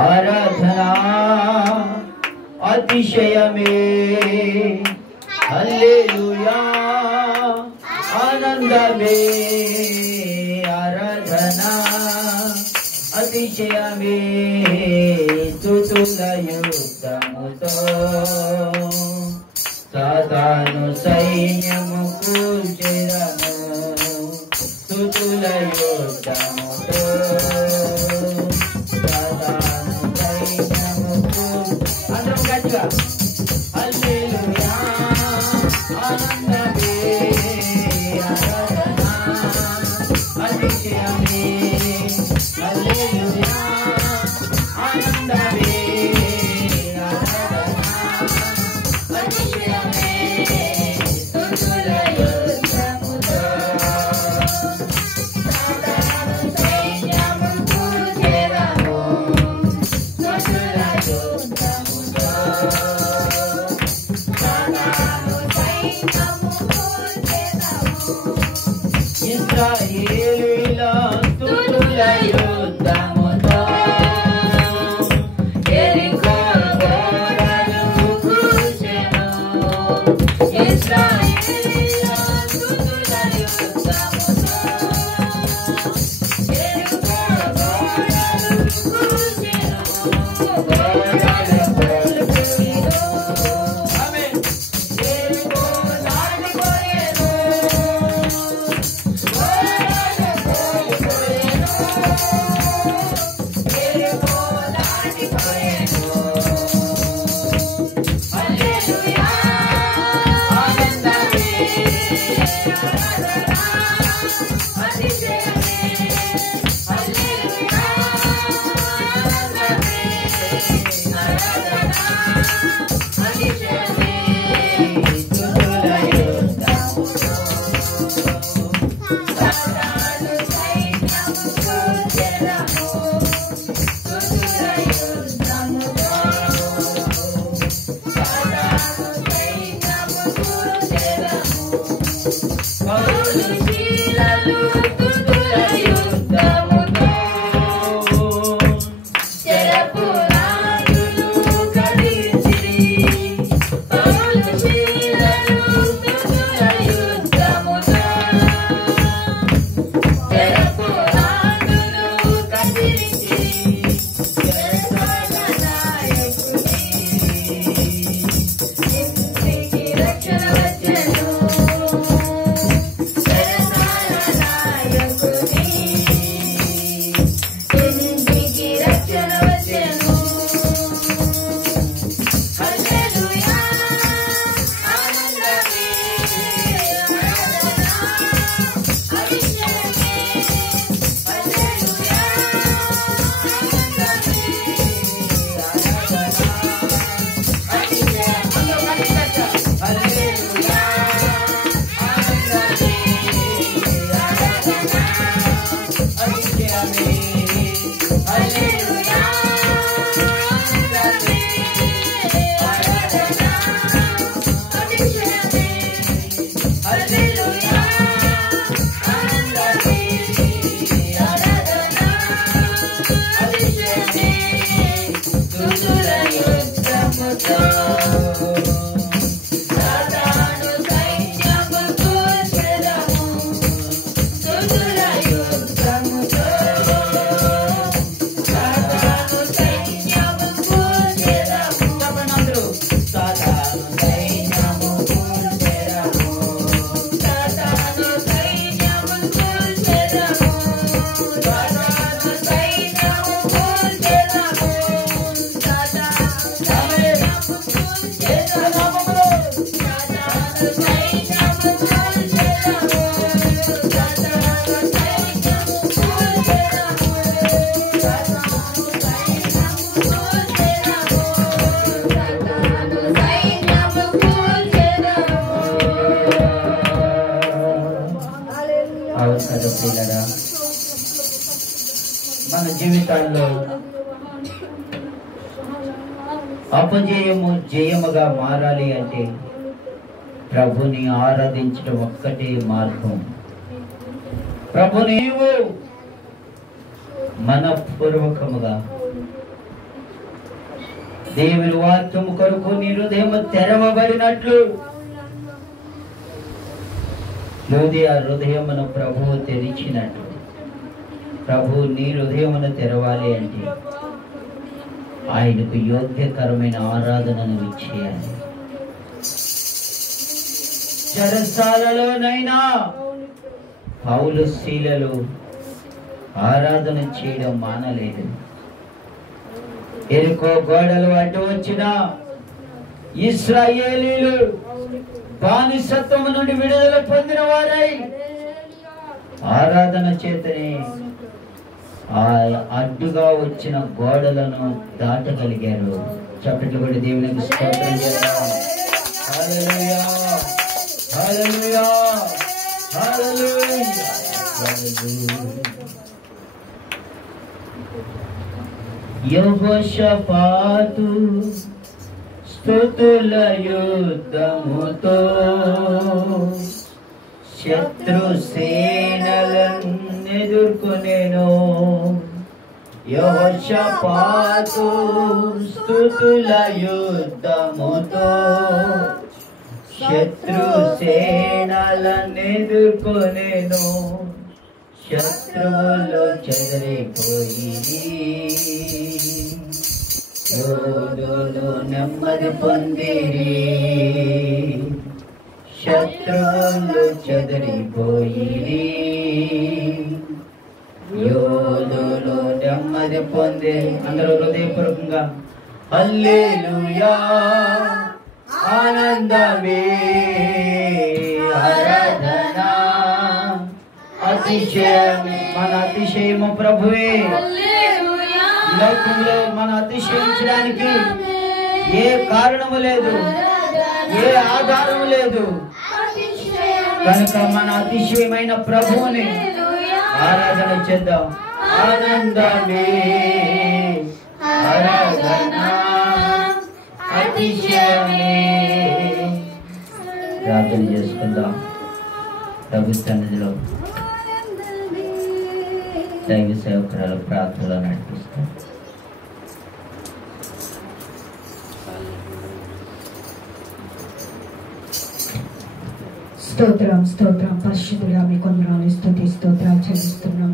ఆరాధనా అతిశయమే హల్లెలూయా ఆనందమే ఆరాధనా అతిశయమే స్తుతుల యుద్ధముతో సాతాను సైన్యము కూల్చెదము స్తుతుల యుద్ధముతో సాతాను సైన్యము అందరం గట్టిగా హల్లెలూయా ఆనందమే ఆరాధనా అతిశయమే హల్లెలూయా ఆనందమే ఆరాధనా అతిశయమే స్తుతుల యుద్ధముతో సాతాను సైన్యము కూల్చెదము స్తుతుల యుద్ధముతో సాతాను సైన్యము కూల్చెదము ఇశ్రాయేలీయుల స్తుతుల యుద్ధముతో యెరికో గోడలు కూల్చెను ఇశ్రాయేలీయుల స్తుతుల యుద్ధముతో యెరికో గోడలు కూల్చెను గోడలు కూల్చెను ఆమేన్ యెరికో దాటిపోయెను మన జీవితాల్లో అపజయము జయముగా మారాలి అంటే ప్రభుని ఆరాధించడం ఒక్కటే మార్గం. ప్రభు నీవు మనపూర్వకముగా దేవుని వాక్యము కొరకు నీ హృదయం తెరవబడినట్లు ఆ హృదయమును ప్రభువు తెరిచినట్లు. ప్రభు నీ హృదయమును తెరవాలి అంటే ఆయనకు యోగ్యకరమైన ఆరాధనను ఇచ్చేయాలి. చెరసాలలోనైనా పౌలు శీలలు ఆరాధన చేయడం మానలేదు. ఎరుకో గోడలు అడ్డు వచ్చిన ఇశ్రాయేలీలు బానిసత్వం నుండి విడుదల పొందిన వారై ఆరాధన చేతనే ఆ అడ్డుగా వచ్చిన గోడలను దాటగలిగారు. చప్పట్లు కూడా దేవునికి స్తోత్రం చేద్దాం. హల్లెలూయా, హల్లెలూయా, హల్లెలూయా. యెహోషాపాతు స్తుతుల యుద్ధముతో శత్రు సేనలను ఎదుర్కొనేను. యెహోషాపాతు స్తుతుల యుద్ధముతో శత్రు సేనలను ఎదుర్కొనేను. శత్రువులు చెదరిపోయి యోధులు నెమ్మది పొందిరి. శత్రువులు చెదరిపోయి యోధులు నెమ్మది పొంది. అందరూ హృదయపూర్వకంగా హల్లెలూయా, ఆనందమే, ఆరాధన, అతిశయమే. మన అతిశయము ప్రభువే. లోకంలో మన అతిశయించడానికి ఏ కారణము లేదు, ఏ ఆధారము లేదు. కనుక మన అతిశయమైన ప్రభువుని ఆరాధన చేద్దాం. ఆనందమే, ఆరాధన, అతిశయమే. ప్రార్థన చేసుకుందాం. ప్రభు సన్నిధిలో దైవ సేవకురాలు ప్రార్థనలో నడిపిస్తాం. స్తోత్రం, స్తోత్రం. పరిశుద్ధుడా మీ కొందనాలు స్తుతి స్తోత్రాలు చెల్లిస్తున్నాం.